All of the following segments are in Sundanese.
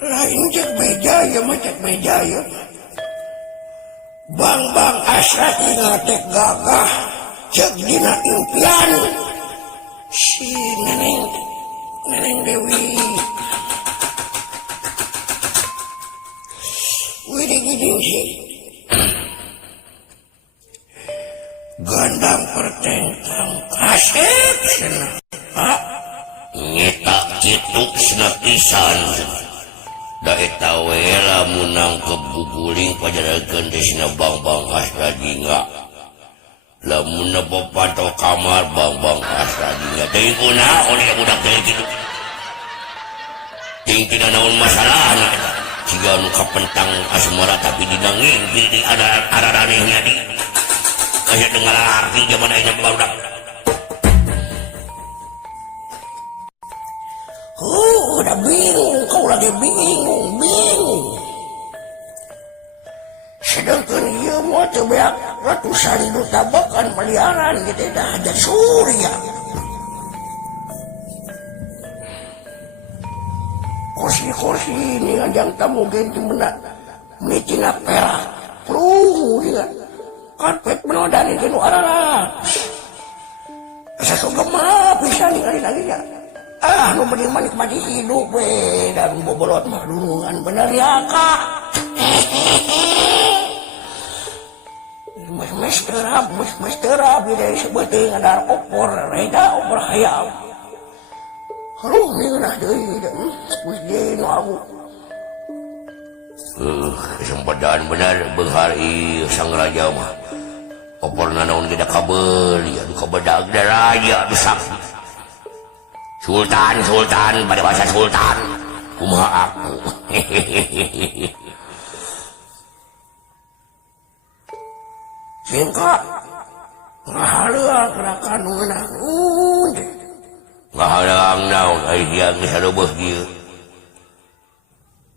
lain cek meja ya mah cek meja ya. Bang asa ingat gagah cek dina impian si neneng Dewi. Wih gini sih. Gandang pertengkang kasep senang. nyetak cituk senap pisan da eta we lamunang kebubuling pajarakeun desna bang asradinga lamun bopato kamar bang asradinga teuing kunaon oleh budak teh kitu tingkina naon masalahna siga nu kapentang asmara tapi dina ngimpi di ada araranehnya di aya dengar arti zaman aya barudak. Udah bingung, kau lagi bingung. Sedangkan ia mau coba ratusan juta bahkan miliaran gitu dah aja surya. Kursi ini ajang tamu gitu benar. Mitina perak, perlu dia. Karpet menodan itu arah. Saya suka mah bisa nih lagi ya. Nu mending menikmati hidup dan bobolot mah dulungan bener ya kak. Mes terap dari sebeting ada opor hayam. Aduh ini kena deui wis aku. Kesempatan benar beunghar ieu sang raja mah. Oporna naon kita kabeuli anu kabedag da raja besak. Sultan pada bahasa sultan kumaha aku singkat ngahareang gerakan menang ngahareang naon ai dia geus hareubeuk dieu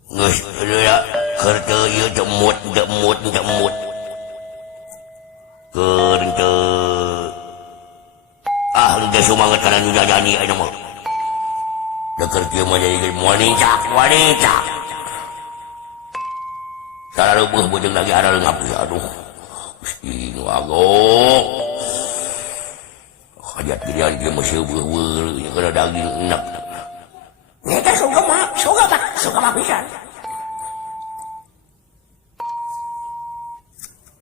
geus ya keur teu ieu demut keur teu henteu sumanget kana nu jajani aya mah deker kieu mah jadi wanita sarareubeuk beuteung lagi ada leungap aduh Gusti nu agung hajat gilian kieu mah seueuh-eueuh nya kana daging enak nya teh suka mah pisan